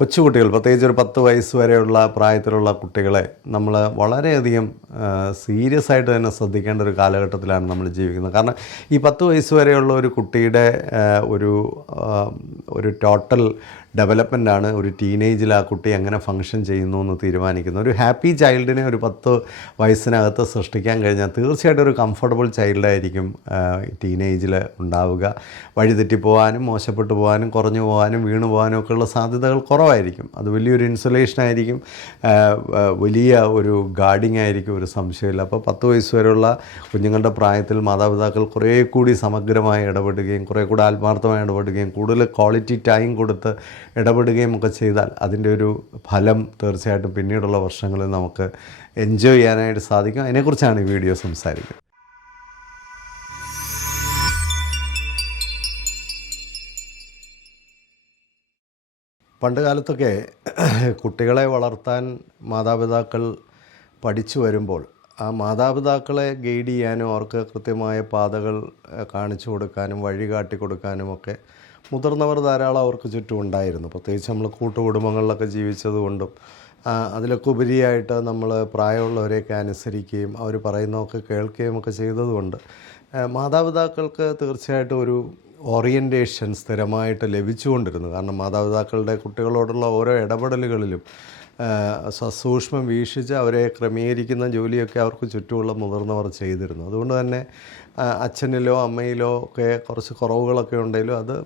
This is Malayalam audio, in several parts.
കൊച്ചുകുട്ടികൾ പ്രത്യേകിച്ച് ഒരു 10 വയസ്സ് വരെയുള്ള പ്രായത്തിലുള്ള കുട്ടികളെ നമ്മൾ വളരെയധികം സീരിയസ് ആയിട്ട് തന്നെ ശ്രദ്ധിക്കേണ്ട ഒരു കാലഘട്ടത്തിലാണ് നമ്മൾ ജീവിക്കുന്നത്. കാരണം ഈ 10 വയസ്സ് വരെയുള്ള ഒരു കുട്ടിയുടെ ഒരു ടോട്ടൽ ഡെവലപ്മെൻറ്റാണ് ഒരു ടീനേജിൽ ആ കുട്ടി എങ്ങനെ ഫങ്ഷൻ ചെയ്യുന്നു എന്ന് തീരുമാനിക്കുന്നത്. ഒരു ഹാപ്പി ചൈൽഡിനെ ഒരു 10 വയസ്സിനകത്ത് സൃഷ്ടിക്കാൻ കഴിഞ്ഞാൽ തീർച്ചയായിട്ടും ഒരു കംഫർട്ടബിൾ ചൈൽഡായിരിക്കും ടീനേജിൽ ഉണ്ടാവുക. വഴിതെറ്റിപ്പോകാനും മോശപ്പെട്ടു പോകാനും കുറഞ്ഞു പോകാനും വീണു പോകാനും ഒക്കെയുള്ള സാധ്യതകൾ കുറവായിരിക്കും. അത് വലിയൊരു ഇൻസുലേഷനായിരിക്കും, വലിയ ഒരു ഗാർഡിങ് ആയിരിക്കും, ഒരു സംശയമില്ല. അപ്പോൾ 10 വയസ്സ് വരെയുള്ള കുഞ്ഞുങ്ങളുടെ പ്രായത്തിൽ മാതാപിതാക്കൾ കുറേ കൂടി സമഗ്രമായി ഇടപെടുകയും കുറേ കൂടി ആത്മാർത്ഥമായി ഇടപെടുകയും കൂടുതൽ ക്വാളിറ്റി ടൈം കൊടുത്ത് ഇടപെടുകയും ഒക്കെ ചെയ്താൽ അതിൻ്റെ ഒരു ഫലം തീർച്ചയായിട്ടും പിന്നീടുള്ള വർഷങ്ങളിൽ നമുക്ക് എൻജോയ് ചെയ്യാനായിട്ട് സാധിക്കും. അതിനെക്കുറിച്ചാണ് ഈ വീഡിയോ സംസാരിക്കുന്നത്. പണ്ട് കാലത്തൊക്കെ കുട്ടികളെ വളർത്താൻ മാതാപിതാക്കൾ പഠിച്ചു വരുമ്പോൾ ആ മാതാപിതാക്കളെ ഗൈഡ് ചെയ്യാനും അവർക്ക് കൃത്യമായ പാതകൾ കാണിച്ചു കൊടുക്കാനും വഴി കാട്ടി കൊടുക്കാനുമൊക്കെ മുതിർന്നവർ ധാരാളം അവർക്ക് ചുറ്റും ഉണ്ടായിരുന്നു. പ്രത്യേകിച്ച് നമ്മൾ കൂട്ടുകുടുംബങ്ങളിലൊക്കെ ജീവിച്ചതുകൊണ്ടും അതിലൊക്കെ ഉപരിയായിട്ട് നമ്മൾ പ്രായമുള്ളവരെയൊക്കെ അനുസരിക്കുകയും അവർ പറയുന്നതൊക്കെ കേൾക്കുകയും ഒക്കെ ചെയ്തതുകൊണ്ട് മാതാപിതാക്കൾക്ക് തീർച്ചയായിട്ടും ഒരു ഓറിയൻറ്റേഷൻ സ്ഥിരമായിട്ട് ലഭിച്ചുകൊണ്ടിരുന്നു. കാരണം മാതാപിതാക്കളുടെ കുട്ടികളോടുള്ള ഓരോ ഇടപെടലുകളിലും സസൂക്ഷ്മം വീക്ഷിച്ച് അവരെ ക്രമീകരിക്കുന്ന ജോലിയൊക്കെ അവർക്ക് ചുറ്റുമുള്ള മുതിർന്നവർ ചെയ്തിരുന്നു. അതുകൊണ്ട് തന്നെ അച്ഛനിലോ അമ്മയിലോ ഒക്കെ കുറച്ച് കുറവുകളൊക്കെ ഉണ്ടെങ്കിലും അത്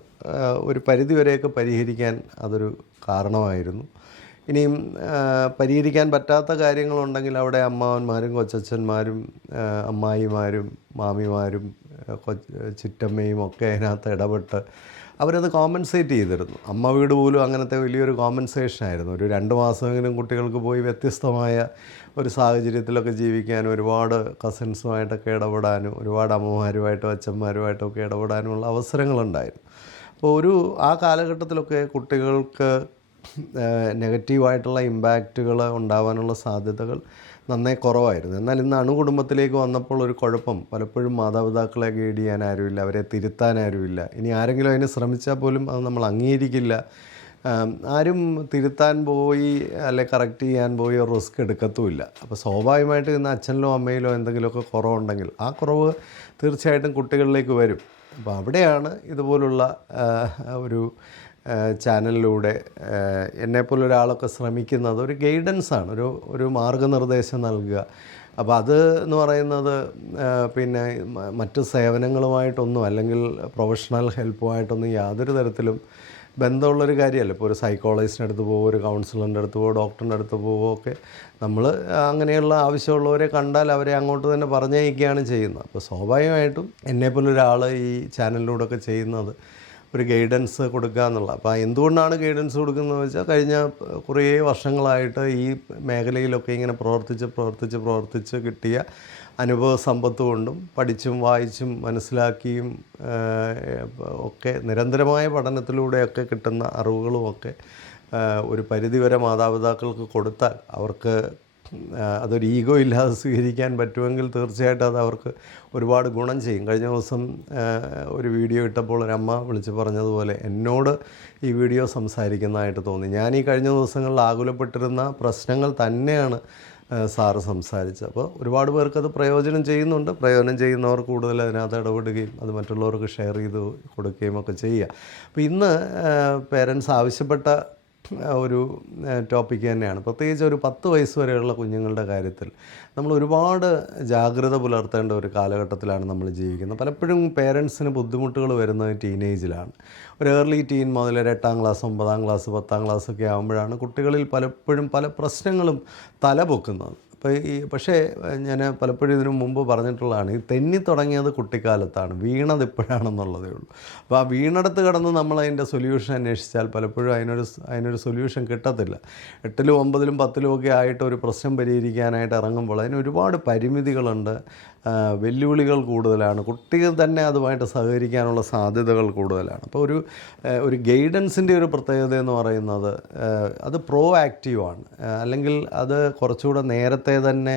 ഒരു പരിധിവരെയൊക്കെ പരിഹരിക്കാൻ അതൊരു കാരണമായിരുന്നു. ഇനിയും പരിഹരിക്കാൻ പറ്റാത്ത കാര്യങ്ങളുണ്ടെങ്കിൽ അവിടെ അമ്മാവന്മാരും കൊച്ചച്ഛന്മാരും അമ്മായിമാരും മാമിമാരും ചിറ്റമ്മയും ഒക്കെ അതിനകത്ത് ഇടപെട്ട് അവരത് കോമ്പൻസേറ്റ് ചെയ്തിരുന്നു. അമ്മ വീട് പോലും അങ്ങനത്തെ വലിയൊരു കോമ്പൻസേഷനായിരുന്നു. ഒരു 2 മാസമെങ്കിലും കുട്ടികൾക്ക് പോയി വ്യത്യസ്തമായ ഒരു സാഹചര്യത്തിലൊക്കെ ജീവിക്കാനും ഒരുപാട് കസിൻസുമായിട്ടൊക്കെ ഇടപെടാനും ഒരുപാട് അമ്മമാരുമായിട്ടും അച്ഛന്മാരുമായിട്ടും ഒക്കെ ഇടപെടാനുമുള്ള അവസരങ്ങളുണ്ടായിരുന്നു. അപ്പോൾ ആ കാലഘട്ടത്തിലൊക്കെ കുട്ടികൾക്ക് നെഗറ്റീവായിട്ടുള്ള ഇമ്പാക്റ്റുകൾ ഉണ്ടാവാനുള്ള സാധ്യതകൾ നന്നേ കുറവായിരുന്നു. എന്നാൽ ഇന്ന് അണുകുടുംബത്തിലേക്ക് വന്നപ്പോൾ ഒരു കുഴപ്പം, പലപ്പോഴും മാതാപിതാക്കളെ ഗൈഡ് ചെയ്യാൻ ആരുമില്ല, അവരെ തിരുത്താൻ ആരുമില്ല. ഇനി ആരെങ്കിലും അതിന് ശ്രമിച്ചാൽ പോലും അത് നമ്മൾ അംഗീകരിക്കില്ല. ആരും തിരുത്താൻ പോയി അല്ലെ കറക്റ്റ് ചെയ്യാൻ പോയി റിസ്ക് എടുക്കത്തുമില്ല. അപ്പോൾ സ്വാഭാവികമായിട്ട് ഇന്ന് അച്ഛനിലോ അമ്മയിലോ എന്തെങ്കിലുമൊക്കെ കുറവുണ്ടെങ്കിൽ ആ കുറവ് തീർച്ചയായിട്ടും കുട്ടികളിലേക്ക് വരും. അപ്പോൾ അവിടെയാണ് ഇതുപോലുള്ള ഒരു ചാനലിലൂടെ എന്നെപ്പോലൊരാളൊക്കെ ശ്രമിക്കുന്നത് ഒരു ഗൈഡൻസാണ്, ഒരു മാർഗനിർദ്ദേശം നൽകുക. അപ്പോൾ അത് എന്ന് പറയുന്നത് പിന്നെ മറ്റ് സേവനങ്ങളുമായിട്ടൊന്നും അല്ലെങ്കിൽ പ്രൊഫഷണൽ ഹെൽപ്പുമായിട്ടൊന്നും യാതൊരു തരത്തിലും ബന്ധമുള്ളൊരു കാര്യമല്ല. ഇപ്പോൾ ഒരു സൈക്കോളജിസ്റ്റിൻ്റെ അടുത്ത് പോവുക, ഒരു കൗൺസിലറിൻ്റെ അടുത്ത് പോവുക, ഡോക്ടറിൻ്റെ അടുത്ത് പോവുക ഒക്കെ നമ്മൾ അങ്ങനെയുള്ള ആവശ്യമുള്ളവരെ കണ്ടാൽ അവരെ അങ്ങോട്ട് തന്നെ പറഞ്ഞയക്കുകയാണ് ചെയ്യുന്നത്. അപ്പോൾ സ്വാഭാവികമായിട്ടും എന്നെപ്പോലൊരാൾ ഈ ചാനലിലൂടെ ഒക്കെ ചെയ്യുന്നത് ഒരു ഗൈഡൻസ് കൊടുക്കുക എന്നുള്ള. അപ്പോൾ എന്തുകൊണ്ടാണ് ഗൈഡൻസ് കൊടുക്കുന്നതെന്ന് വെച്ചാൽ കഴിഞ്ഞ കുറേ വർഷങ്ങളായിട്ട് ഈ മേഖലയിലൊക്കെ ഇങ്ങനെ പ്രവർത്തിച്ച് കിട്ടിയ അനുഭവ സമ്പത്ത് കൊണ്ടും പഠിച്ചും വായിച്ചും മനസ്സിലാക്കിയും ഒക്കെ നിരന്തരമായ പഠനത്തിലൂടെയൊക്കെ കിട്ടുന്ന അറിവുകളുമൊക്കെ ഒരു പരിധിവരെ മാതാപിതാക്കൾക്ക് കൊടുത്താൽ അവർക്ക് അതൊരു ഈഗോ ഇല്ലാതെ സ്വീകരിക്കാൻ പറ്റുമെങ്കിൽ തീർച്ചയായിട്ടും അത് അവർക്ക് ഒരുപാട് ഗുണം ചെയ്യും. കഴിഞ്ഞ ദിവസം ഒരു വീഡിയോ ഇട്ടപ്പോൾ ഒരമ്മ വിളിച്ച് പറഞ്ഞതുപോലെ എന്നോട് ഈ വീഡിയോ സംസാരിക്കുന്നതായിട്ട് തോന്നി. ഞാൻ ഈ കഴിഞ്ഞ ദിവസങ്ങളിൽ ആകുലപ്പെട്ടിരുന്ന പ്രശ്നങ്ങൾ തന്നെയാണ് സാറ് സംസാരിച്ചത്. അപ്പോൾ ഒരുപാട് പേർക്കത് പ്രയോജനം ചെയ്യുന്നുണ്ട്. പ്രയോജനം ചെയ്യുന്നവർ കൂടുതൽ അതിനകത്ത് ഇടപെടുകയും അത് മറ്റുള്ളവർക്ക് ഷെയർ ചെയ്ത് കൊടുക്കുകയും ഒക്കെ ചെയ്യുക. അപ്പോൾ ഇന്ന് പേരൻസ് ആവശ്യപ്പെട്ട ഒരു ടോപ്പിക്ക് തന്നെയാണ്. പ്രത്യേകിച്ച് ഒരു 10 വയസ്സ് വരെയുള്ള കുഞ്ഞുങ്ങളുടെ കാര്യത്തിൽ നമ്മൾ ഒരുപാട് ജാഗ്രത പുലർത്തേണ്ട ഒരു കാലഘട്ടത്തിലാണ് നമ്മൾ ജീവിക്കുന്നത്. പലപ്പോഴും പേരൻസിന് ബുദ്ധിമുട്ടുകൾ വരുന്നത് ടീനേജിലാണ്. ഒരു ഏർലി ടീൻ മുതൽ 8ാം ക്ലാസ് 9ാം ക്ലാസ് 10ാം ക്ലാസ്സൊക്കെ ആകുമ്പോഴാണ് കുട്ടികളിൽ പലപ്പോഴും പല പ്രശ്നങ്ങളും തലപൊക്കുന്നത്. പക്ഷേ ഞാൻ പലപ്പോഴും ഇതിനു മുമ്പ് പറഞ്ഞിട്ടുള്ളതാണ്, ഈ തെന്നി തുടങ്ങിയത് കുട്ടിക്കാലത്താണ്, വീണത് ഇപ്പോഴാണെന്നുള്ളതേ ഉള്ളൂ. അപ്പോൾ ആ വീണടത്ത് കിടന്ന് നമ്മളതിൻ്റെ സൊല്യൂഷൻ അന്വേഷിച്ചാൽ പലപ്പോഴും അതിനൊരു സൊല്യൂഷൻ കിട്ടത്തില്ല. 8ലും 9ലും 10ലും ഒക്കെ ആയിട്ട് ഒരു പ്രശ്നം പരിഹരിക്കാനായിട്ട് ഇറങ്ങുമ്പോൾ അതിന് ഒരുപാട് പരിമിതികളുണ്ട്, വെല്ലുവിളികൾ കൂടുതലാണ്, കുട്ടികൾ തന്നെ അതുമായിട്ട് സഹകരിക്കാനുള്ള സാധ്യതകൾ കൂടുതലാണ്. അപ്പോൾ ഒരു ഗൈഡൻസിൻ്റെ ഒരു പ്രത്യേകത എന്ന് പറയുന്നത് അത് പ്രോ ആക്റ്റീവാണ്. അല്ലെങ്കിൽ അത് കുറച്ചുകൂടെ നേരത്തെ നേരത്തെ തന്നെ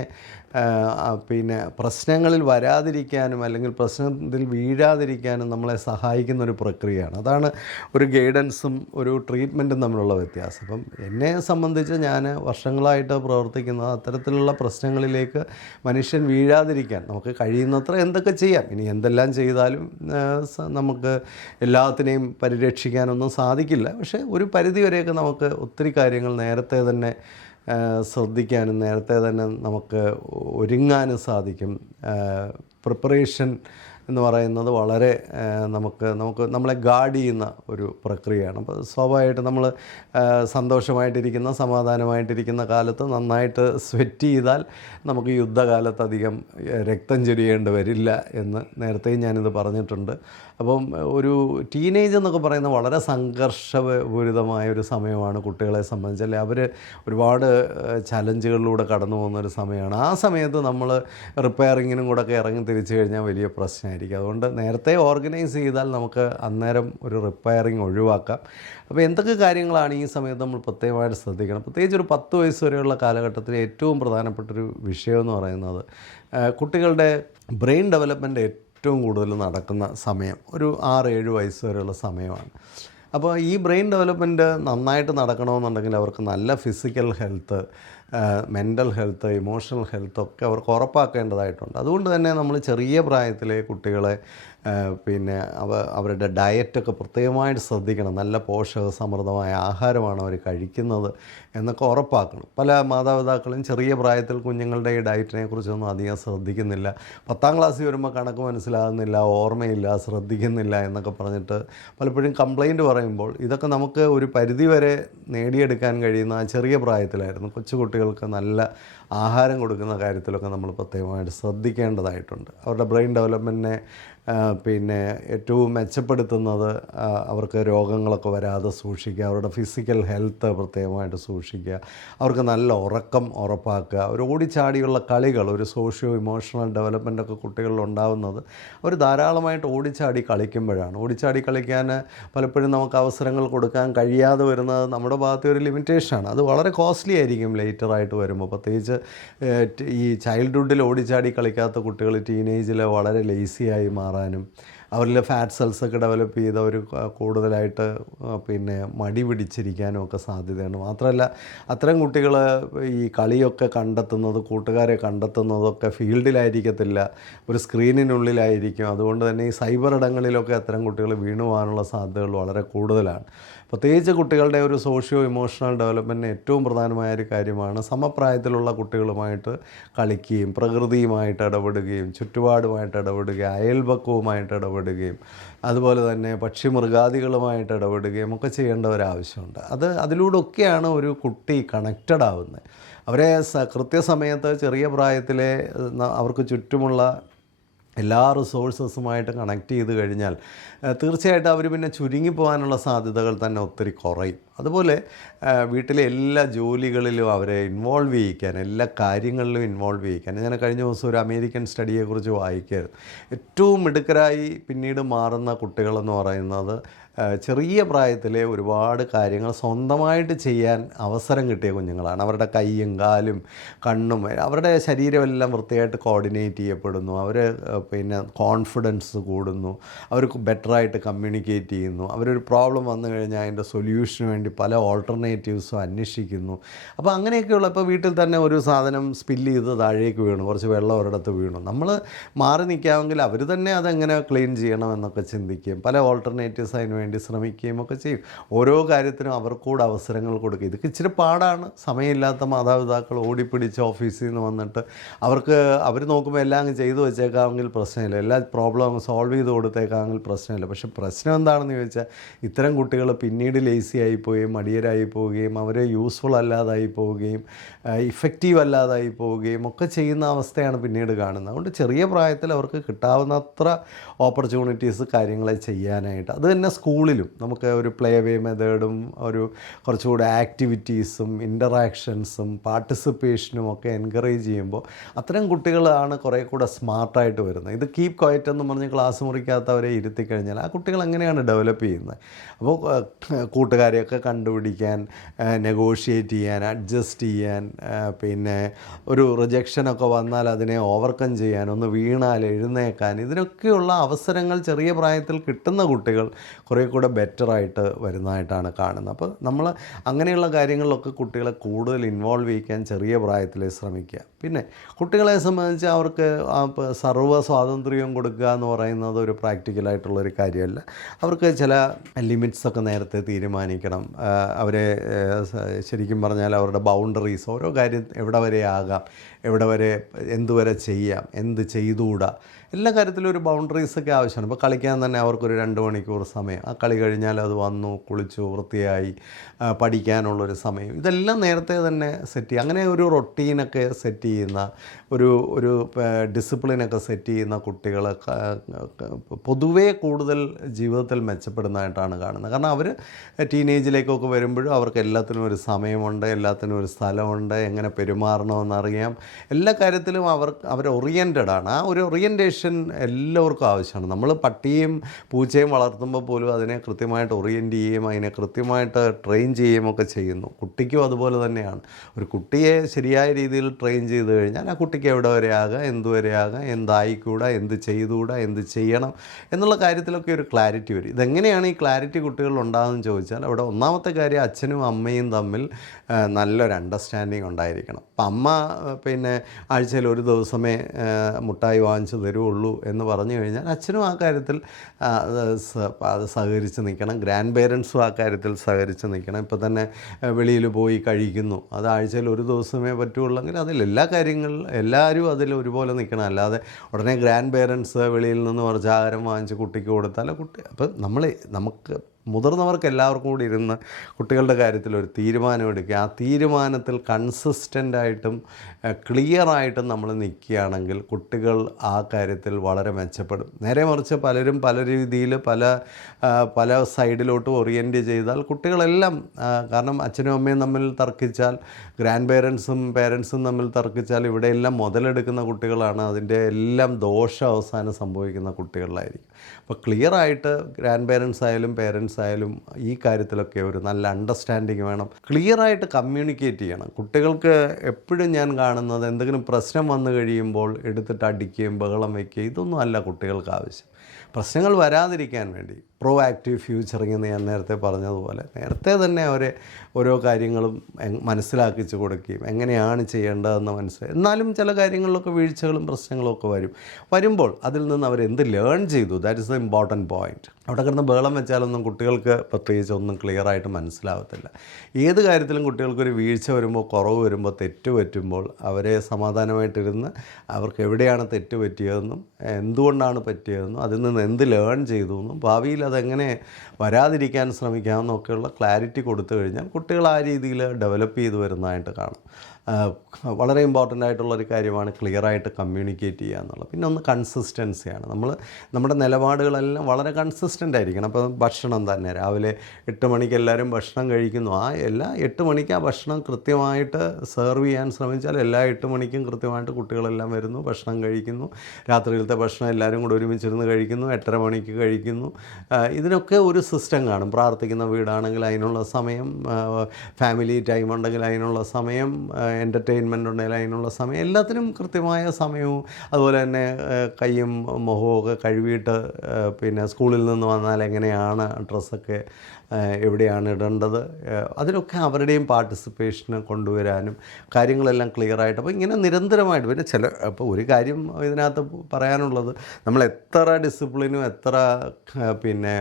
പിന്നെ പ്രശ്നങ്ങളിൽ വരാതിരിക്കാനും അല്ലെങ്കിൽ പ്രശ്നത്തിൽ വീഴാതിരിക്കാനും നമ്മളെ സഹായിക്കുന്ന ഒരു പ്രക്രിയയാണ്. അതാണ് ഒരു ഗൈഡൻസും ഒരു ട്രീറ്റ്മെൻറ്റും തമ്മിലുള്ള വ്യത്യാസം. അപ്പം എന്നെ സംബന്ധിച്ച് ഞാൻ വർഷങ്ങളായിട്ട് പ്രവർത്തിക്കുന്നത് അത്തരത്തിലുള്ള പ്രശ്നങ്ങളിലേക്ക് മനുഷ്യൻ വീഴാതിരിക്കാൻ നമുക്ക് കഴിയുന്നത്ര എന്തൊക്കെ ചെയ്യാം. ഇനി എന്തെല്ലാം ചെയ്താലും നമുക്ക് എല്ലാത്തിനെയും പരിരക്ഷിക്കാനൊന്നും സാധിക്കില്ല. പക്ഷേ ഒരു പരിധിവരെയൊക്കെ നമുക്ക് ഒത്തിരി കാര്യങ്ങൾ നേരത്തെ തന്നെ ശ്രദ്ധിക്കാനും നേരത്തെ തന്നെ നമുക്ക് ഒരുങ്ങാനും സാധിക്കും. പ്രിപ്പറേഷൻ എന്ന് പറയുന്നത് വളരെ നമ്മളെ ഗാർഡ് ചെയ്യുന്ന ഒരു പ്രക്രിയയാണ്. അപ്പോൾ സ്വാഭാവികമായിട്ട് നമ്മൾ സന്തോഷമായിട്ടിരിക്കുന്ന സമാധാനമായിട്ടിരിക്കുന്ന കാലത്ത് നന്നായിട്ട് സ്വെറ്റ് ചെയ്താൽ നമുക്ക് യുദ്ധകാലത്ത് അധികം രക്തം ചൊരിയേണ്ടി വരില്ല എന്ന് നേരത്തെയും ഞാനിത് പറഞ്ഞിട്ടുണ്ട്. അപ്പം ഒരു ടീനേജ് എന്നൊക്കെ പറയുന്നത് വളരെ സംഘർഷപൂരിതമായ ഒരു സമയമാണ് കുട്ടികളെ സംബന്ധിച്ച്. അല്ലെ, അവർ ഒരുപാട് ചലഞ്ചുകളിലൂടെ കടന്നു പോകുന്നൊരു സമയമാണ്. ആ സമയത്ത് നമ്മൾ റിപ്പയറിങ്ങിനും കൂടെ ഒക്കെ ഇറങ്ങി തിരിച്ചു കഴിഞ്ഞാൽ വലിയ പ്രശ്നമായിരിക്കും. അതുകൊണ്ട് നേരത്തെ ഓർഗനൈസ് ചെയ്താൽ നമുക്ക് അന്നേരം ഒരു റിപ്പയറിങ് ഒഴിവാക്കാം. അപ്പോൾ എന്തൊക്കെ കാര്യങ്ങളാണ് ഈ സമയത്ത് നമ്മൾ പ്രത്യേകമായിട്ട് ശ്രദ്ധിക്കണം? പ്രത്യേകിച്ച് ഒരു 10 വയസ്സ് വരെയുള്ള കാലഘട്ടത്തിൽ ഏറ്റവും പ്രധാനപ്പെട്ടൊരു വിഷയമെന്ന് പറയുന്നത് കുട്ടികളുടെ ബ്രെയിൻ ഡെവലപ്മെൻറ്റ് ഏറ്റവും കൂടുതൽ നടക്കുന്ന സമയം ഒരു 6-7 വയസ്സ് വരെയുള്ള സമയമാണ്. അപ്പോൾ ഈ ബ്രെയിൻ ഡെവലപ്മെൻറ്റ് നന്നായിട്ട് നടക്കണമെന്നുണ്ടെങ്കിൽ അവർക്ക് നല്ല physical health, mental health, emotional health ഒക്കെ അവർക്ക് ഉറപ്പാക്കേണ്ടതായിട്ടുണ്ട്. അതുകൊണ്ട് തന്നെ നമ്മൾ ചെറിയ പ്രായത്തിലെ കുട്ടികളെ പിന്നെ അവരുടെ ഡയറ്റൊക്കെ പ്രത്യേകമായിട്ട് ശ്രദ്ധിക്കണം. നല്ല പോഷകസമൃദ്ധമായ ആഹാരമാണ് അവർ കഴിക്കുന്നത് എന്നൊക്കെ ഉറപ്പാക്കണം. പല മാതാപിതാക്കളും ചെറിയ പ്രായത്തിൽ കുഞ്ഞുങ്ങളുടെ ഈ ഡയറ്റിനെ കുറിച്ചൊന്നും അധികം ശ്രദ്ധിക്കുന്നില്ല. 10ാം ക്ലാസ്സിൽ വരുമ്പോൾ കണക്ക് മനസ്സിലാകുന്നില്ല, ഓർമ്മയില്ല, ശ്രദ്ധിക്കുന്നില്ല എന്നൊക്കെ പറഞ്ഞിട്ട് പലപ്പോഴും കംപ്ലൈൻറ്റ് പറയുമ്പോൾ ഇതൊക്കെ നമുക്ക് ഒരു പരിധിവരെ നേടിയെടുക്കാൻ കഴിയുന്ന ചെറിയ പ്രായത്തിലായിരുന്നു. കൊച്ചുകുട്ടികൾക്ക് നല്ല ആഹാരം കൊടുക്കുന്ന കാര്യത്തിലൊക്കെ നമ്മൾ പ്രത്യേകമായിട്ട് ശ്രദ്ധിക്കേണ്ടതായിട്ടുണ്ട്. അവരുടെ ബ്രെയിൻ ഡെവലപ്മെൻറ്റിനെ പിന്നെ ഏറ്റവും മെച്ചപ്പെടുത്തുന്നത് അവർക്ക് രോഗങ്ങളൊക്കെ വരാതെ സൂക്ഷിക്കുക, അവരുടെ ഫിസിക്കൽ ഹെൽത്ത് പ്രത്യേകമായിട്ട് സൂക്ഷിക്കുക, അവർക്ക് നല്ല ഉറക്കം ഉറപ്പാക്കുക. ഒരു ഓടിച്ചാടിയുള്ള കളികൾ, ഒരു സോഷ്യോ ഇമോഷണൽ ഡെവലപ്മെൻറ്റൊക്കെ കുട്ടികളിൽ ഉണ്ടാകുന്നത് അവർ ധാരാളമായിട്ട് ഓടിച്ചാടി കളിക്കുമ്പോഴാണ്. ഓടിച്ചാടി കളിക്കാൻ പലപ്പോഴും നമുക്ക് അവസരങ്ങൾ കൊടുക്കാൻ കഴിയാതെ വരുന്നത് നമ്മുടെ ഭാഗത്തെ ഒരു ലിമിറ്റേഷനാണ്. അത് വളരെ കോസ്റ്റ്ലി ആയിരിക്കും ലേറ്ററായിട്ട് വരുമ്പോൾ. പ്രത്യേകിച്ച് ഈ ചൈൽഡ്ഹുഡിൽ ഓടിച്ചാടി കളിക്കാത്ത കുട്ടികൾ ടീനേജിൽ വളരെ ലേസിയായി മാറാനും അവരിൽ ഫാറ്റ് സെൽസൊക്കെ ഡെവലപ്പ് ചെയ്ത് അവർ കൂടുതലായിട്ട് പിന്നെ മടി പിടിച്ചിരിക്കാനും ഒക്കെ സാധ്യതയാണ്. മാത്രമല്ല അത്തരം കുട്ടികൾ ഈ കളിയൊക്കെ കണ്ടെത്തുന്നത്, കൂട്ടുകാരെ കണ്ടെത്തുന്നതൊക്കെ ഫീൽഡിലായിരിക്കത്തില്ല, ഒരു സ്ക്രീനിനുള്ളിലായിരിക്കും. അതുകൊണ്ട് തന്നെ ഈ സൈബർ ഇടങ്ങളിലൊക്കെ അത്തരം കുട്ടികൾ വീണു പോകാനുള്ള സാധ്യതകൾ വളരെ കൂടുതലാണ്. പ്രത്യേകിച്ച് കുട്ടികളുടെ ഒരു സോഷ്യോ ഇമോഷണൽ ഡെവലപ്മെൻറ്റിന് ഏറ്റവും പ്രധാനമായ ഒരു കാര്യമാണ് സമപ്രായത്തിലുള്ള കുട്ടികളുമായിട്ട് കളിക്കുകയും പ്രകൃതിയുമായിട്ട് ഇടപെടുകയും ചുറ്റുപാടുമായിട്ട് ഇടപെടുകയും അയൽപക്കവുമായിട്ട് ഇടപെടുകയും അതുപോലെ തന്നെ പക്ഷി മൃഗാദികളുമായിട്ട് ഇടപെടുകയും ഒക്കെ ചെയ്യേണ്ട ഒരാവശ്യമുണ്ട്. അതിലൂടെ ഒക്കെയാണ് ഒരു കുട്ടി കണക്റ്റഡ് ആവുന്നത്. അവരെ കൃത്യസമയത്ത് ചെറിയ പ്രായത്തിലെ അവർക്ക് ചുറ്റുമുള്ള എല്ലാ റിസോഴ്സസുമായിട്ട് കണക്ട് ചെയ്ത് കഴിഞ്ഞാൽ തീർച്ചയായിട്ടും അവർ പിന്നെ ചുരുങ്ങിപ്പോകാനുള്ള സാധ്യതകൾ തന്നെ ഒത്തിരി കുറയും. അതുപോലെ വീട്ടിലെ എല്ലാ ജോലികളിലും അവരെ ഇൻവോൾവ് ചെയ്യിക്കാൻ, എല്ലാ കാര്യങ്ങളിലും ഇൻവോൾവ് ചെയ്യിക്കാൻ. ഞാൻ കഴിഞ്ഞ ദിവസം ഒരു അമേരിക്കൻ സ്റ്റഡിയെക്കുറിച്ച് വായിക്കുകയായിരുന്നു. ഏറ്റവും മിടുക്കരായി പിന്നീട് മാറുന്ന കുട്ടികളെന്ന് പറയുന്നത് ചെറിയ പ്രായത്തിലെ ഒരുപാട് കാര്യങ്ങൾ സ്വന്തമായിട്ട് ചെയ്യാൻ അവസരം കിട്ടിയ കുഞ്ഞുങ്ങളാണ്. അവരുടെ കൈയും കാലും കണ്ണും അവരുടെ ശരീരമെല്ലാം വൃത്തിയായിട്ട് കോർഡിനേറ്റ് ചെയ്യപ്പെടുന്നു. അവർ പിന്നെ കോൺഫിഡൻസ് കൂടുന്നു, അവർക്ക് ബെറ്ററായിട്ട് കമ്മ്യൂണിക്കേറ്റ് ചെയ്യുന്നു. അവരൊരു പ്രോബ്ലം വന്നു കഴിഞ്ഞാൽ അതിൻ്റെ സൊല്യൂഷന് വേണ്ടി പല ഓൾട്ടർനേറ്റീവ്സും അന്വേഷിക്കുന്നു. അപ്പോൾ അങ്ങനെയൊക്കെയുള്ള ഇപ്പോൾ വീട്ടിൽ തന്നെ ഒരു സാധനം സ്പില്ല് ചെയ്ത് താഴേക്ക് വീണു, കുറച്ച് വെള്ളം ഒരിടത്ത് വീണു, നമ്മൾ മാറി നിൽക്കാമെങ്കിൽ അവർ തന്നെ അതെങ്ങനെ ക്ലീൻ ചെയ്യണം എന്നൊക്കെ ചിന്തിക്കുകയും പല ഓൾട്ടർനേറ്റീവ്സ് അതിന് വേണ്ടി ശ്രമിക്കുകയും ഒക്കെ ചെയ്യും. ഓരോ കാര്യത്തിനും അവർക്കൂടെ അവസരങ്ങൾ കൊടുക്കുക. ഇതൊക്കെ ഇച്ചിരി പാടാണ്. സമയമില്ലാത്ത മാതാപിതാക്കൾ ഓടിപ്പിടിച്ച് ഓഫീസിൽ നിന്ന് വന്നിട്ട് അവർ നോക്കുമ്പോൾ എല്ലാം അങ്ങ് ചെയ്തു വെച്ചേക്കാമെങ്കിൽ പ്രശ്നമില്ല, എല്ലാ പ്രോബ്ലം സോൾവ് ചെയ്ത് കൊടുത്തേക്കാമെങ്കിൽ പ്രശ്നമില്ല. പക്ഷേ പ്രശ്നം എന്താണെന്ന് ചോദിച്ചാൽ ഇത്തരം കുട്ടികൾ പിന്നീട് ലേസി ആയി പോവുകയും മടിയരായി പോവുകയും അവർ യൂസ്ഫുൾ അല്ലാതായി പോവുകയും ഇഫക്റ്റീവ് അല്ലാതായി പോവുകയും ഒക്കെ ചെയ്യുന്ന അവസ്ഥയാണ് പിന്നീട് കാണുന്നത്. അതുകൊണ്ട് ചെറിയ പ്രായത്തിൽ അവർക്ക് കിട്ടാവുന്നത്ര ഓപ്പർച്യൂണിറ്റീസ് കാര്യങ്ങളെ ചെയ്യാനായിട്ട് അത് തന്നെ സ്കൂളിലും നമുക്ക് ഒരു പ്ലേ വേ മെത്തേഡും ഒരു കുറച്ചുകൂടി ആക്ടിവിറ്റീസും ഇൻ്ററാക്ഷൻസും പാർട്ടിസിപ്പേഷനും ഒക്കെ എൻകറേജ് ചെയ്യുമ്പോൾ അത്തരം കുട്ടികളാണ് കുറേ കൂടെ സ്മാർട്ടായിട്ട് വരുന്നത്. ഇത് കീപ് ക്വയറ്റ് എന്ന് പറഞ്ഞ് ക്ലാസ് മുറിക്കകത്ത് അവരെ ഇരുത്തി കഴിഞ്ഞാൽ ആ കുട്ടികൾ എങ്ങനെയാണ് ഡെവലപ്പ് ചെയ്യുന്നത്? അപ്പോൾ കൂട്ടുകാരെയൊക്കെ കണ്ടുപിടിക്കാൻ, നെഗോഷിയേറ്റ് ചെയ്യാൻ, അഡ്ജസ്റ്റ് ചെയ്യാൻ, പിന്നെ ഒരു റിജക്ഷനൊക്കെ വന്നാൽ അതിനെ ഓവർകം ചെയ്യാൻ, ഒന്ന് വീണാൽ എഴുന്നേക്കാൻ, ഇതിനൊക്കെയുള്ള അവസരങ്ങൾ ചെറിയ പ്രായത്തിൽ കിട്ടുന്ന കുട്ടികൾ കുറേ കൂടെ ബെറ്ററായിട്ട് വരുന്നതായിട്ടാണ് കാണുന്നത്. അപ്പോൾ നമ്മൾ അങ്ങനെയുള്ള കാര്യങ്ങളിലൊക്കെ കുട്ടികളെ കൂടുതൽ ഇൻവോൾവ് ചെയ്യിക്കാൻ ചെറിയ പ്രായത്തിൽ ശ്രമിക്കുക. പിന്നെ കുട്ടികളെ സംബന്ധിച്ച് അവർക്ക് സർവ്വ സ്വാതന്ത്ര്യവും കൊടുക്കുക എന്ന് പറയുന്നത് ഒരു പ്രാക്ടിക്കലായിട്ടുള്ളൊരു കാര്യമല്ല. അവർക്ക് ചില ലിമിറ്റ്സൊക്കെ നേരത്തെ തീരുമാനിക്കണം. അവരെ ശരിക്കും പറഞ്ഞാൽ അവരുടെ ബൗണ്ടറീസ്, ഓരോ കാര്യം എവിടെ വരെ ആകാം, എവിടെ വരെ എന്തുവരെ ചെയ്യാം, എന്ത് ചെയ്തുകൂടാ, എല്ലാ കാര്യത്തിലും ഒരു ബൗണ്ടറീസൊക്കെ ആവശ്യമാണ്. ഇപ്പോൾ കളിക്കാൻ തന്നെ അവർക്കൊരു 2 മണിക്കൂർ സമയം, ആ കളി കഴിഞ്ഞാൽ അത് വന്നു കുളിച്ചു വൃത്തിയായി പഠിക്കാനുള്ളൊരു സമയം, ഇതെല്ലാം നേരത്തെ തന്നെ സെറ്റ് ചെയ്യുക. അങ്ങനെ ഒരു റൊട്ടീനൊക്കെ സെറ്റ് ചെയ്യുന്ന ഒരു ഡിസിപ്ലിനൊക്കെ സെറ്റ് ചെയ്യുന്ന കുട്ടികൾ പൊതുവേ കൂടുതൽ ജീവിതത്തിൽ മെച്ചപ്പെടുന്നതായിട്ടാണ് കാണുന്നത്. കാരണം അവർ ടീനേജിലേക്കൊക്കെ വരുമ്പോഴും അവർക്ക് എല്ലാത്തിനും ഒരു സമയമുണ്ട്, എല്ലാത്തിനും ഒരു സ്ഥലമുണ്ട്, എങ്ങനെ പെരുമാറണമെന്നറിയാം, എല്ലാ കാര്യത്തിലും അവർ ഓറിയൻറ്റഡ് ആണ്. ആ ഒരു ഓറിയൻറ്റേഷൻ എല്ലാവർക്കും ആവശ്യമാണ്. നമ്മൾ പട്ടിയും പൂച്ചയും വളർത്തുമ്പോൾ പോലും അതിനെ കൃത്യമായിട്ട് ഓറിയൻറ്റ് ചെയ്യുകയും അതിനെ കൃത്യമായിട്ട് ട്രെയിൻ ചെയ്യുകയും ഒക്കെ ചെയ്യുന്നു. കുട്ടിക്കും അതുപോലെ തന്നെയാണ്. ഒരു കുട്ടിയെ ശരിയായ രീതിയിൽ ട്രെയിൻ ചെയ്ത് കഴിഞ്ഞാൽ ആ കുട്ടിക്ക് എവിടെ വരെ ആകാം, എന്തുവരെ ആകാം, എന്തായിക്കൂടാ, എന്ത് ചെയ്തുകൂടാ, എന്ത് ചെയ്യണം എന്നുള്ള കാര്യത്തിലൊക്കെ ഒരു ക്ലാരിറ്റി വരും. ഇതെങ്ങനെയാണ് ഈ ക്ലാരിറ്റി കുട്ടികളിൽ ഉണ്ടാകുമെന്ന് ചോദിച്ചാൽ അവിടെ ഒന്നാമത്തെ കാര്യം അച്ഛനും അമ്മയും തമ്മിൽ നല്ലൊരു അണ്ടർസ്റ്റാൻഡിങ് ഉണ്ടായിരിക്കണം. അപ്പം അമ്മ പിന്നെ ആഴ്ചയിൽ ഒരു ദിവസമേ മുട്ടായി വാങ്ങിച്ച് തരുള്ളൂ എന്ന് പറഞ്ഞു കഴിഞ്ഞാൽ അച്ഛനും ആ കാര്യത്തിൽ അത് സഹകരിച്ച് നിൽക്കണം. ഗ്രാൻഡ് പേരൻസും ആ കാര്യത്തിൽ സഹകരിച്ച് നിൽക്കണം. ഇപ്പോൾ തന്നെ വെളിയിൽ പോയി കഴിക്കുന്നു, അത് ആഴ്ചയിൽ ഒരു ദിവസമേ പറ്റുള്ളെങ്കിൽ അതിൽ എല്ലാവരും അതിൽ ഒരുപോലെ നിൽക്കണം. അല്ലാതെ ഉടനെ ഗ്രാൻഡ് പേരൻസ് വെളിയിൽ നിന്ന് കുറച്ച് ആഹാരം വാങ്ങിച്ച് കുട്ടിക്ക് കൊടുത്താൽ അപ്പം നമുക്ക് മുതിർന്നവർക്ക് എല്ലാവർക്കും കൂടി ഇരുന്ന് കുട്ടികളുടെ കാര്യത്തിൽ ഒരു തീരുമാനമെടുക്കുക. ആ തീരുമാനത്തിൽ കൺസിസ്റ്റൻ്റായിട്ടും ക്ലിയറായിട്ടും നമ്മൾ നിൽക്കുകയാണെങ്കിൽ കുട്ടികൾ ആ കാര്യത്തിൽ വളരെ മെച്ചപ്പെടും. നേരെ മറിച്ച് പലരും പല രീതിയിൽ പല സൈഡിലോട്ട് ഓറിയൻറ്റ് ചെയ്താൽ കുട്ടികളെല്ലാം, കാരണം അച്ഛനും അമ്മയും തമ്മിൽ തർക്കിച്ചാൽ, ഗ്രാൻഡ് പേരൻസും തമ്മിൽ തർക്കിച്ചാൽ ഇവിടെയെല്ലാം മുതലെടുക്കുന്ന കുട്ടികളാണ്. അതിൻ്റെ എല്ലാം ദോഷം അവസാനം സംഭവിക്കുന്ന കുട്ടികളിലായിരിക്കും. അപ്പോൾ ക്ലിയറായിട്ട് ഗ്രാൻഡ് പേരൻസ് ആയാലും ഈ കാര്യത്തിലൊക്കെ ഒരു നല്ല അണ്ടർസ്റ്റാൻഡിങ് വേണം. ക്ലിയറായിട്ട് കമ്മ്യൂണിക്കേറ്റ് ചെയ്യണം. കുട്ടികൾക്ക് എപ്പോഴും ഞാൻ കാണുന്നത് എന്തെങ്കിലും പ്രശ്നം വന്നു കഴിയുമ്പോൾ എടുത്തിട്ട് അടിക്കുകയും ബഹളം വയ്ക്കുകയും ഇതൊന്നും അല്ല കുട്ടികൾക്ക് ആവശ്യം. പ്രശ്നങ്ങൾ വരാതിരിക്കാൻ വേണ്ടി പ്രോആക്റ്റീവ് ഫ്യൂച്ചറിങ് എന്ന് ഞാൻ നേരത്തെ പറഞ്ഞതുപോലെ നേരത്തെ തന്നെ അവരെ ഓരോ കാര്യങ്ങളും മനസ്സിലാക്കിച്ച് കൊടുക്കുകയും എങ്ങനെയാണ് ചെയ്യേണ്ടതെന്ന് മനസ്സിലായി. എന്നാലും ചില കാര്യങ്ങളിലൊക്കെ വീഴ്ചകളും പ്രശ്നങ്ങളും ഒക്കെ വരുമ്പോൾ അതിൽ നിന്ന് അവരെന്ത് ലേൺ ചെയ്തു, that is the important point. അവിടെ കിടന്ന് ബഹളം വെച്ചാലൊന്നും കുട്ടികൾക്ക് പ്രത്യേകിച്ച് ഒന്നും ക്ലിയറായിട്ട് മനസ്സിലാവത്തില്ല. ഏത് കാര്യത്തിലും കുട്ടികൾക്കൊരു വീഴ്ച വരുമ്പോൾ, കുറവ് വരുമ്പോൾ, തെറ്റ് പറ്റുമ്പോൾ അവരെ സമാധാനമായിട്ടിരുന്ന് അവർക്ക് എവിടെയാണ് തെറ്റ് പറ്റിയതെന്നും എന്തുകൊണ്ടാണ് പറ്റിയതെന്നും അതിൽ നിന്ന് എന്ത് ലേൺ ചെയ്തു എന്നും ഭാവിയിൽ അതെങ്ങനെ വരാതിരിക്കാൻ ശ്രമിക്കാമെന്നൊക്കെയുള്ള ക്ലാരിറ്റി കൊടുത്തു കഴിഞ്ഞാൽ കുട്ടികൾ ആ രീതിയിൽ ഡെവലപ്പ് ചെയ്ത് വരുന്നതായിട്ട് കാണും. വളരെ ഇമ്പോർട്ടൻ്റ് ആയിട്ടുള്ളൊരു കാര്യമാണ് ക്ലിയറായിട്ട് കമ്മ്യൂണിക്കേറ്റ് ചെയ്യുക എന്നുള്ളത്. പിന്നെ ഒന്ന് കൺസിസ്റ്റൻസിയാണ്. നമ്മുടെ നിലപാടുകളെല്ലാം വളരെ കൺസിസ്റ്റൻ്റ് ആയിരിക്കണം. അപ്പോൾ ഭക്ഷണം തന്നെ രാവിലെ 8 മണിക്ക് എല്ലാവരും ഭക്ഷണം കഴിക്കുന്നു, ആ 8 മണിക്ക് ആ ഭക്ഷണം കൃത്യമായിട്ട് സെർവ് ചെയ്യാൻ ശ്രമിച്ചാൽ എല്ലാ 8 മണിക്കും കൃത്യമായിട്ട് കുട്ടികളെല്ലാം വരുന്നു, ഭക്ഷണം കഴിക്കുന്നു. രാത്രിയിലത്തെ ഭക്ഷണം എല്ലാവരും കൂടെ ഒരുമിച്ചിരുന്ന് കഴിക്കുന്നു, 8:30 മണിക്ക് കഴിക്കുന്നു. ഇതിനൊക്കെ ഒരു സിസ്റ്റം കാണും. പ്രാർത്ഥിക്കുന്ന വീടാണെങ്കിൽ അതിനുള്ള സമയം, ഫാമിലി ടൈം ഉണ്ടെങ്കിൽ അതിനുള്ള സമയം, എൻ്റർടൈൻമെൻ്റ് ഉണ്ടെങ്കിൽ അതിനുള്ള സമയം, എല്ലാത്തിനും കൃത്യമായ സമയവും. അതുപോലെ തന്നെ കൈയും മുഖവും ഒക്കെ കഴുകിയിട്ട് പിന്നെ സ്കൂളിൽ നിന്ന് വന്നാൽ എങ്ങനെയാണ് ഡ്രസ്സൊക്കെ എവിടെയാണ് ഇടേണ്ടത്, അതിലൊക്കെ അവരുടെയും പാർട്ടിസിപ്പേഷന് കൊണ്ടുവരാനും കാര്യങ്ങളെല്ലാം ക്ലിയറായിട്ട്. അപ്പോൾ ഇങ്ങനെ നിരന്തരമായിട്ട് പിന്നെ അപ്പോൾ ഒരു കാര്യം ഇതിനകത്ത് പറയാനുള്ളത്, നമ്മൾ എത്ര ഡിസിപ്ലിനും എത്ര പിന്നെ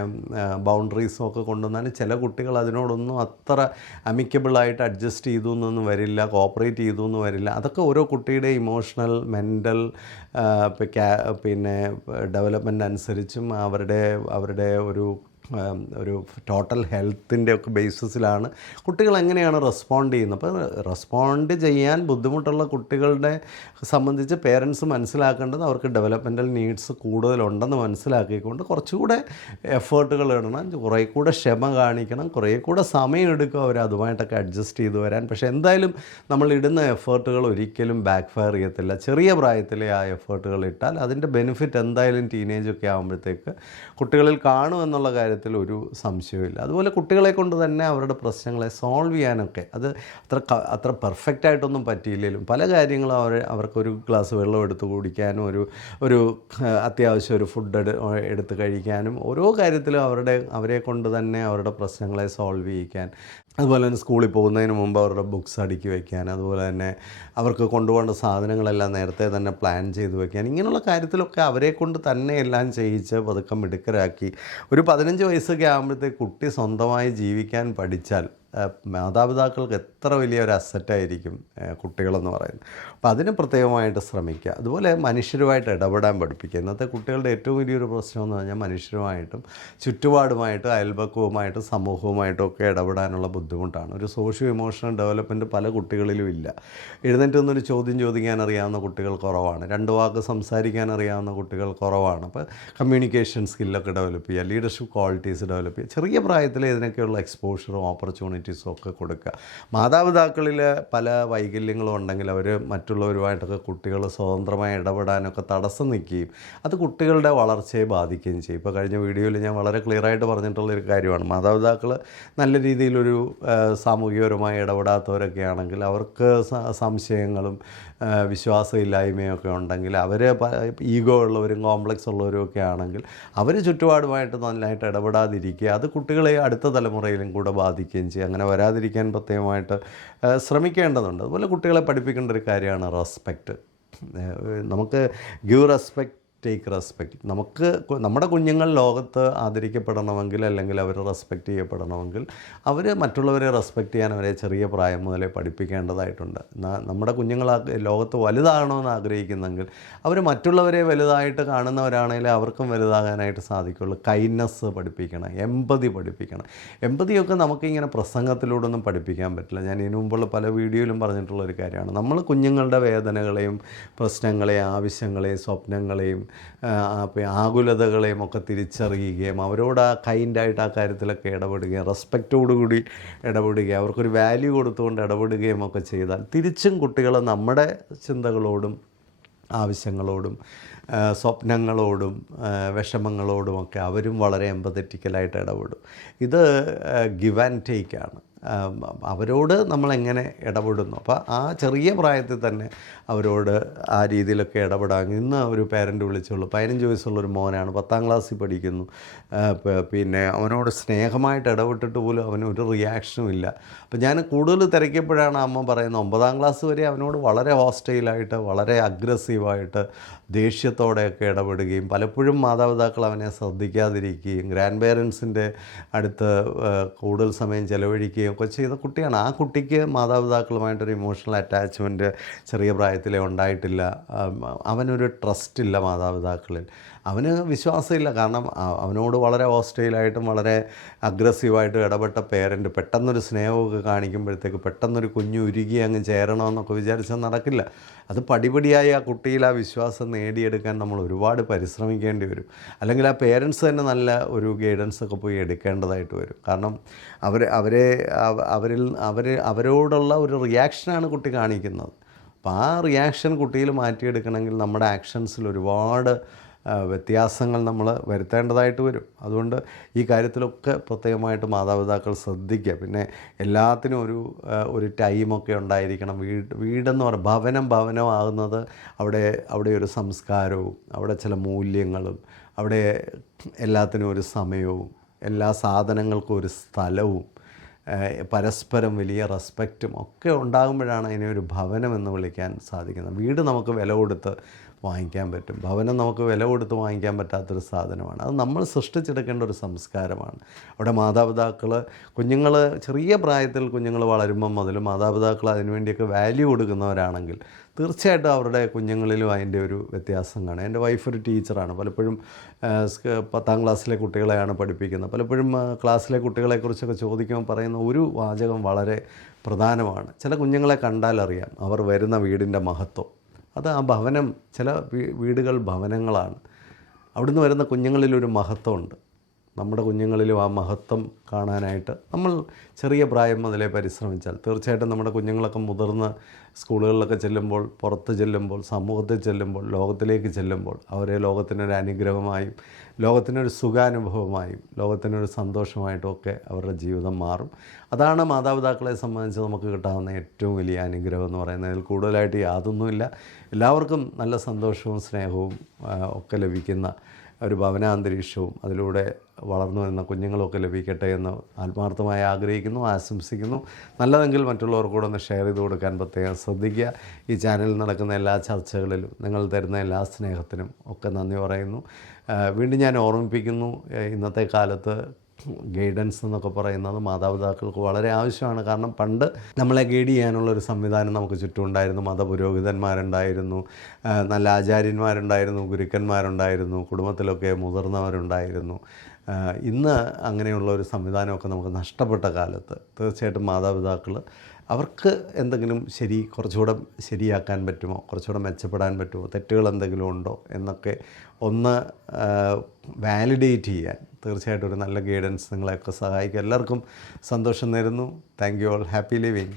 ബൗണ്ടറീസും ഒക്കെ കൊണ്ടുവന്നാലും ചില കുട്ടികൾ അതിനോടൊന്നും അത്ര അമിക്കബിളായിട്ട് അഡ്ജസ്റ്റ് ചെയ്തു എന്നൊന്നും വരില്ല, കോപ്പറേറ്റ് ചെയ്തു എന്ന് വരില്ല. അതൊക്കെ ഓരോ കുട്ടിയുടെ ഇമോഷണൽ, മെൻ്റൽ പിന്നെ ഡെവലപ്മെൻ്റ് അനുസരിച്ചും അവരുടെ ഒരു ഒരു ടോട്ടൽ ഹെൽത്തിൻ്റെ ഒക്കെ ബേസിസിലാണ് കുട്ടികൾ എങ്ങനെയാണ് റെസ്പോണ്ട് ചെയ്യുന്നത്. അപ്പോൾ റെസ്പോണ്ട് ചെയ്യാൻ ബുദ്ധിമുട്ടുള്ള കുട്ടികളുടെ സംബന്ധിച്ച് പേരൻസ് മനസ്സിലാക്കേണ്ടത് അവർക്ക് ഡെവലപ്മെൻറ്റൽ നീഡ്സ് കൂടുതലുണ്ടെന്ന് മനസ്സിലാക്കിക്കൊണ്ട് കുറച്ചുകൂടെ എഫേർട്ടുകൾ ഇടണം, കുറേ കൂടെ ക്ഷമ കാണിക്കണം, കുറേ കൂടെ സമയം എടുക്കും അവർ അതുമായിട്ടൊക്കെ അഡ്ജസ്റ്റ് ചെയ്ത് വരാൻ. പക്ഷേ എന്തായാലും നമ്മൾ ഇടുന്ന എഫേർട്ടുകൾ ഒരിക്കലും ബാക്ക് ഫയർ ചെയ്യത്തില്ല. ചെറിയ പ്രായത്തിലെ ആ എഫേർട്ടുകൾ ഇട്ടാൽ അതിൻ്റെ ബെനിഫിറ്റ് എന്തായാലും ടീനേജൊക്കെ ആകുമ്പോഴത്തേക്ക് കുട്ടികളിൽ കാണുമെന്നുള്ള കാര്യത്തിൽ ഒരു സംശയവുമില്ല. അതുപോലെ കുട്ടികളെ കൊണ്ട് തന്നെ അവരുടെ പ്രശ്നങ്ങളെ സോൾവ് ചെയ്യാനൊക്കെ അത് അത്ര പെർഫെക്റ്റായിട്ടൊന്നും പറ്റിയില്ലെങ്കിലും പല കാര്യങ്ങളും അവർക്കൊരു ഗ്ലാസ് വെള്ളം എടുത്ത് കുടിക്കാനും ഒരു അത്യാവശ്യം ഒരു ഫുഡ് എടുത്ത് കഴിക്കാനും ഓരോ കാര്യത്തിലും അവരെ കൊണ്ട് തന്നെ അവരുടെ പ്രശ്നങ്ങളെ സോൾവ് ചെയ്യിക്കാൻ, അതുപോലെ തന്നെ സ്കൂളിൽ പോകുന്നതിന് മുമ്പ് അവരുടെ ബുക്സ് അടുക്കി വയ്ക്കാൻ, അതുപോലെ തന്നെ അവർക്ക് കൊണ്ടുപോകേണ്ട സാധനങ്ങളെല്ലാം നേരത്തെ തന്നെ പ്ലാൻ ചെയ്ത് വയ്ക്കാൻ, ഇങ്ങനെയുള്ള കാര്യത്തിലൊക്കെ അവരെ കൊണ്ട് തന്നെ എല്ലാം ചെയ്യിച്ച് പതുക്കം മിടുക്കരാക്കി ഒരു 15 വയസ്സൊക്കെ ആകുമ്പോഴത്തേക്ക് കുട്ടി സ്വന്തമായി ജീവിക്കാൻ പഠിച്ചാൽ മാതാപിതാക്കൾക്ക് എത്ര വലിയൊരു അസറ്റായിരിക്കും കുട്ടികളെന്ന് പറയുന്നത്. അപ്പോൾ അതിന് പ്രത്യേകമായിട്ട് ശ്രമിക്കുക. അതുപോലെ മനുഷ്യരുമായിട്ട് ഇടപെടാൻ പഠിപ്പിക്കുക. ഇന്നത്തെ കുട്ടികളുടെ ഏറ്റവും വലിയൊരു പ്രശ്നം എന്ന് പറഞ്ഞാൽ മനുഷ്യരുമായിട്ടും ചുറ്റുപാടുമായിട്ടും അയൽപക്കവുമായിട്ടും സമൂഹവുമായിട്ടും ഒക്കെ ഇടപെടാനുള്ള ബുദ്ധിമുട്ടാണ്. ഒരു സോഷ്യോ ഇമോഷണൽ ഡെവലപ്മെൻറ്റ് പല കുട്ടികളിലും ഇല്ല. എഴുന്നേറ്റ് നിന്നൊരു ചോദ്യം ചോദിക്കാൻ അറിയാവുന്ന കുട്ടികൾ കുറവാണ്. 2 വാക്ക് സംസാരിക്കാൻ അറിയാവുന്ന കുട്ടികൾ കുറവാണ്. അപ്പോൾ കമ്മ്യൂണിക്കേഷൻ സ്കില്ലൊക്കെ ഡെവലപ്പ് ചെയ്യുക, ലീഡർഷിപ്പ് ക്വാളിറ്റീസ് ഡെവലപ്പ് ചെയ്യുക, ചെറിയ പ്രായത്തിൽ ഇതിനൊക്കെയുള്ള എക്സ്പോഷറും ഓപ്പർച്യൂണിറ്റീസും ഒക്കെ കൊടുക്കുക. മാതാപിതാക്കളിൽ പല വൈകല്യങ്ങളും ഉണ്ടെങ്കിൽ അവർ മറ്റുള്ളവരുമായിട്ടൊക്കെ കുട്ടികൾ സ്വതന്ത്രമായി ഇടപെടാനൊക്കെ തടസ്സം നിൽക്കുകയും അത് കുട്ടികളുടെ വളർച്ചയെ ബാധിക്കുകയും ചെയ്യും. ഇപ്പോൾ കഴിഞ്ഞ വീഡിയോയിൽ ഞാൻ വളരെ ക്ലിയറായിട്ട് പറഞ്ഞിട്ടുള്ളൊരു കാര്യമാണ്, മാതാപിതാക്കൾ നല്ല രീതിയിലൊരു സാമൂഹികപരമായി ഇടപെടാത്തവരൊക്കെ ആണെങ്കിൽ അവർക്ക് സംശയങ്ങളും വിശ്വാസമില്ലായ്മയൊക്കെ ഉണ്ടെങ്കിൽ അവർ ഈഗോ ഉള്ളവരും കോംപ്ലക്സ് ഉള്ളവരും ഒക്കെ ആണെങ്കിൽ അവർ ചുറ്റുപാടുമായിട്ട് നന്നായിട്ട് ഇടപെടാതിരിക്കുക, അത് കുട്ടികളെ അടുത്ത തലമുറയിലും കൂടെ ബാധിക്കുകയും ചെയ്യും. അങ്ങനെ വരാതിരിക്കാൻ പ്രത്യേകമായിട്ട് ശ്രമിക്കേണ്ടതുണ്ട്. അതുപോലെ കുട്ടികളെ പഠിപ്പിക്കേണ്ട ഒരു കാര്യമാണ് റെസ്പെക്റ്റ്. നമുക്ക് ഗിവ് റെസ്പെക്റ്റ്, ടേക്ക് റെസ്പെക്റ്റ്. നമ്മുടെ കുഞ്ഞുങ്ങൾ ലോകത്ത് ആദരിക്കപ്പെടണമെങ്കിൽ അല്ലെങ്കിൽ അവർ റെസ്പെക്റ്റ് ചെയ്യപ്പെടണമെങ്കിൽ അവർ മറ്റുള്ളവരെ റെസ്പെക്റ്റ് ചെയ്യാൻ അവരെ ചെറിയ പ്രായം മുതലേ പഠിപ്പിക്കേണ്ടതായിട്ടുണ്ട്. നമ്മുടെ കുഞ്ഞുങ്ങൾ ലോകത്ത് വലുതാകണമെന്ന് ആഗ്രഹിക്കുന്നെങ്കിൽ അവർ മറ്റുള്ളവരെ വലുതായിട്ട് കാണുന്നവരാണെങ്കിൽ അവർക്കും വലുതാകാനായിട്ട് സാധിക്കുള്ളൂ. കൈൻഡ്നെസ് പഠിപ്പിക്കണം, എമ്പതി പഠിപ്പിക്കണം. എമ്പതിയൊക്കെ നമുക്കിങ്ങനെ പ്രസംഗത്തിലൂടെ ഒന്നും പഠിപ്പിക്കാൻ പറ്റില്ല. ഞാൻ ഇതിനു മുമ്പുള്ള പല വീഡിയോയിലും പറഞ്ഞിട്ടുള്ളൊരു കാര്യമാണ്. നമ്മൾ കുഞ്ഞുങ്ങളുടെ വേദനകളെയും പ്രശ്നങ്ങളെയും ആവശ്യങ്ങളെയും സ്വപ്നങ്ങളെയും ആകുലതകളെയും ഒക്കെ തിരിച്ചറിയുകയും അവരോട് കൈൻഡായിട്ട് ആ കാര്യത്തിലൊക്കെ ഇടപെടുകയും റെസ്പെക്റ്റോടുകൂടി ഇടപെടുകയും അവർക്കൊരു വാല്യൂ കൊടുത്തുകൊണ്ട് ഇടപെടുകയും ഒക്കെ ചെയ്താൽ തിരിച്ചും കുട്ടികൾ നമ്മുടെ ചിന്തകളോടും ആവശ്യങ്ങളോടും സ്വപ്നങ്ങളോടും വിഷമങ്ങളോടുമൊക്കെ അവരും വളരെ എമ്പതറ്റിക്കലായിട്ട് ഇടപെടും. ഇത് ഗിവ് ആൻഡ് ടേക്കാണ്. അവരോട് നമ്മളെങ്ങനെ ഇടപെടുന്നു, അപ്പോൾ ആ ചെറിയ പ്രായത്തിൽ തന്നെ അവരോട് ആ രീതിയിലൊക്കെ ഇടപെടാം. ഇന്ന് ഒരു പേരൻ്റ് വിളിച്ചുള്ളൂ, 15 വയസ്സുള്ളൊരു മോനാണ്, 10ാം ക്ലാസ്സിൽ പഠിക്കുന്നു. പിന്നെ അവനോട് സ്നേഹമായിട്ട് ഇടപെട്ടിട്ട് പോലും അവനൊരു റിയാക്ഷനും ഇല്ല. അപ്പോൾ ഞാൻ കൂടുതൽ തിരക്കിയപ്പോഴാണ് അമ്മ പറയുന്നത് 9ാം ക്ലാസ് വരെ അവനോട് വളരെ ഹോസ്റ്റൈലായിട്ട് വളരെ അഗ്രസീവായിട്ട് ദേഷ്യത്തോടെയൊക്കെ ഇടപെടുകയും പലപ്പോഴും മാതാപിതാക്കൾ അവനെ ശ്രദ്ധിക്കാതിരിക്കുകയും ഗ്രാൻഡ് പേരൻസിൻ്റെ അടുത്ത് കൂടുതൽ സമയം ചെലവഴിക്കുകയും ഒക്കെ ചെയ്ത കുട്ടിയാണ്. ആ കുട്ടിക്ക് മാതാപിതാക്കളുമായിട്ടൊരു ഇമോഷണൽ അറ്റാച്ച്മെൻറ്റ് ചെറിയ പ്രായത്തിലേ ഉണ്ടായിട്ടില്ല. അവനൊരു ട്രസ്റ്റില്ല മാതാപിതാക്കളിൽ, അവന് വിശ്വാസമില്ല. കാരണം അവനോട് വളരെ ഹോസ്റ്റൈലായിട്ടും വളരെ അഗ്രസീവായിട്ടും ഇടപെട്ട പേരൻറ്റ് പെട്ടെന്നൊരു സ്നേഹമൊക്കെ കാണിക്കുമ്പോഴത്തേക്ക് പെട്ടെന്നൊരു കുഞ്ഞു ഉരുകി അങ്ങ് ചേരണമെന്നൊക്കെ വിചാരിച്ചാൽ നടക്കില്ല. അത് പടിപടിയായി ആ കുട്ടിയിൽ ആ വിശ്വാസം നേടിയെടുക്കാൻ നമ്മൾ ഒരുപാട് പരിശ്രമിക്കേണ്ടി വരും. അല്ലെങ്കിൽ ആ പേരൻസ് തന്നെ നല്ല ഒരു ഗൈഡൻസൊക്കെ പോയി എടുക്കേണ്ടതായിട്ട് വരും. കാരണം അവരോടുള്ള ഒരു റിയാക്ഷനാണ് കുട്ടി കാണിക്കുന്നത്. അപ്പോൾ ആ റിയാക്ഷൻ കുട്ടിയിൽ മാറ്റിയെടുക്കണമെങ്കിൽ നമ്മുടെ ആക്ഷൻസിൽ ഒരുപാട് വ്യത്യാസങ്ങൾ നമ്മൾ വരുത്തേണ്ടതായിട്ട് വരും. അതുകൊണ്ട് ഈ കാര്യത്തിലൊക്കെ പ്രത്യേകമായിട്ട് മാതാപിതാക്കൾ ശ്രദ്ധിക്കുക. പിന്നെ എല്ലാത്തിനും ഒരു ടൈമൊക്കെ ഉണ്ടായിരിക്കണം. വീടെന്ന് പറയുക ഭവനമാകുന്നത് അവിടെ ഒരു സംസ്കാരവും അവിടെ ചില മൂല്യങ്ങളും അവിടെ എല്ലാത്തിനും ഒരു സമയവും എല്ലാ സാധനങ്ങൾക്കും ഒരു സ്ഥലവും പരസ്പരം വലിയ റെസ്പെക്റ്റും ഒക്കെ ഉണ്ടാകുമ്പോഴാണ് അതിനെ ഒരു ഭവനം എന്ന് വിളിക്കാൻ സാധിക്കുന്നത്. വീട് നമുക്ക് വില കൊടുത്ത് വാങ്ങിക്കാൻ പറ്റും. ഭവനം നമുക്ക് വില കൊടുത്ത് വാങ്ങിക്കാൻ പറ്റാത്തൊരു സാധനമാണ്. അത് നമ്മൾ സൃഷ്ടിച്ചെടുക്കേണ്ട ഒരു സംസ്കാരമാണ്. അവിടെ മാതാപിതാക്കൾ കുഞ്ഞുങ്ങൾ ചെറിയ പ്രായത്തിൽ കുഞ്ഞുങ്ങൾ വളരുമ്പം മുതൽ മാതാപിതാക്കൾ അതിനുവേണ്ടിയൊക്കെ വാല്യൂ കൊടുക്കുന്നവരാണെങ്കിൽ തീർച്ചയായിട്ടും അവരുടെ കുഞ്ഞുങ്ങളിലും അതിൻ്റെ ഒരു വ്യത്യാസം കാണും. എൻ്റെ വൈഫ് ഒരു ടീച്ചറാണ്. പലപ്പോഴും 10ാം ക്ലാസ്സിലെ കുട്ടികളെയാണ് പഠിപ്പിക്കുന്നത്. പലപ്പോഴും ക്ലാസ്സിലെ കുട്ടികളെക്കുറിച്ചൊക്കെ ചോദിക്കുമ്പോൾ പറയുന്ന ഒരു വാചകം വളരെ പ്രധാനമാണ്. ചില കുഞ്ഞുങ്ങളെ കണ്ടാലറിയാം അവർ വരുന്ന വീടിൻ്റെ മഹത്വം. അത് ആ ഭവനം, ചില വീടുകൾ ഭവനങ്ങളാണ്. അവിടുന്ന് വരുന്ന കുഞ്ഞുങ്ങളിലൊരു മഹത്വമുണ്ട്. നമ്മുടെ കുഞ്ഞുങ്ങളിലും ആ മഹത്വം കാണാനായിട്ട് നമ്മൾ ചെറിയ പ്രായം മുതലേ പരിശ്രമിച്ചാൽ തീർച്ചയായിട്ടും നമ്മുടെ കുഞ്ഞുങ്ങളൊക്കെ മുതിർന്ന് സ്കൂളുകളിലൊക്കെ ചെല്ലുമ്പോൾ, പുറത്ത് ചെല്ലുമ്പോൾ, സമൂഹത്തിൽ ചെല്ലുമ്പോൾ, ലോകത്തിലേക്ക് ചെല്ലുമ്പോൾ അവരെ ലോകത്തിനൊരു അനുഗ്രഹമായും ലോകത്തിനൊരു സുഖാനുഭവമായും ലോകത്തിനൊരു സന്തോഷമായിട്ടും ഒക്കെ അവരുടെ ജീവിതം മാറും. അതാണ് മാതാപിതാക്കളെ സംബന്ധിച്ച് നമുക്ക് കിട്ടാവുന്ന ഏറ്റവും വലിയ അനുഗ്രഹം എന്ന് പറയുന്നത്. ഇതിൽ കൂടുതലായിട്ട് യാതൊന്നുമില്ല. എല്ലാവർക്കും നല്ല സന്തോഷവും സ്നേഹവും ഒക്കെ ലഭിക്കുന്ന ഒരു ഭവനാന്തരീക്ഷവും അതിലൂടെ വളർന്നു വരുന്ന കുഞ്ഞുങ്ങളൊക്കെ ലഭിക്കട്ടെ എന്ന് ആത്മാർത്ഥമായി ആഗ്രഹിക്കുന്നു, ആശംസിക്കുന്നു. നല്ലതെങ്കിൽ മറ്റുള്ളവർക്ക് കൂടെ ഒന്ന് ഷെയർ ചെയ്ത് കൊടുക്കാൻ പ്രത്യേകം ശ്രദ്ധിക്കുക. ഈ ചാനലിൽ നടക്കുന്ന എല്ലാ ചർച്ചകളിലും നിങ്ങൾ തരുന്ന എല്ലാ സ്നേഹത്തിനും ഒക്കെ നന്ദി പറയുന്നു. വീണ്ടും ഞാൻ ഓർമ്മിപ്പിക്കുന്നു, ഇന്നത്തെ കാലത്ത് ഗൈഡൻസ് എന്നൊക്കെ പറയുന്നത് മാതാപിതാക്കൾക്ക് വളരെ ആവശ്യമാണ്. കാരണം പണ്ട് നമ്മളെ ഗൈഡ് ചെയ്യാനുള്ളൊരു സംവിധാനം നമുക്ക് ചുറ്റുമുണ്ടായിരുന്നു. മതപുരോഹിതന്മാരുണ്ടായിരുന്നു, നല്ല ആചാര്യന്മാരുണ്ടായിരുന്നു, ഗുരുക്കന്മാരുണ്ടായിരുന്നു, കുടുംബത്തിലൊക്കെ മുതിർന്നവരുണ്ടായിരുന്നു. ഇന്ന് അങ്ങനെയുള്ള ഒരു സംവിധാനമൊക്കെ നമുക്ക് നഷ്ടപ്പെട്ട കാലത്ത് തീർച്ചയായിട്ടും മാതാപിതാക്കൾ അവർക്ക് എന്തെങ്കിലും കുറച്ചുകൂടെ ശരിയാക്കാൻ പറ്റുമോ, കുറച്ചുകൂടെ മെച്ചപ്പെടാൻ പറ്റുമോ, തെറ്റുകൾ എന്തെങ്കിലും ഉണ്ടോ എന്നൊക്കെ ഒന്ന് വാലിഡേറ്റ് ചെയ്യാൻ തീർച്ചയായിട്ടും ഒരു നല്ല ഗൈഡൻസ് നിങ്ങളെയൊക്കെ സഹായിക്കും. എല്ലാവർക്കും സന്തോഷം നേരുന്നു. Thank you all. Happy living.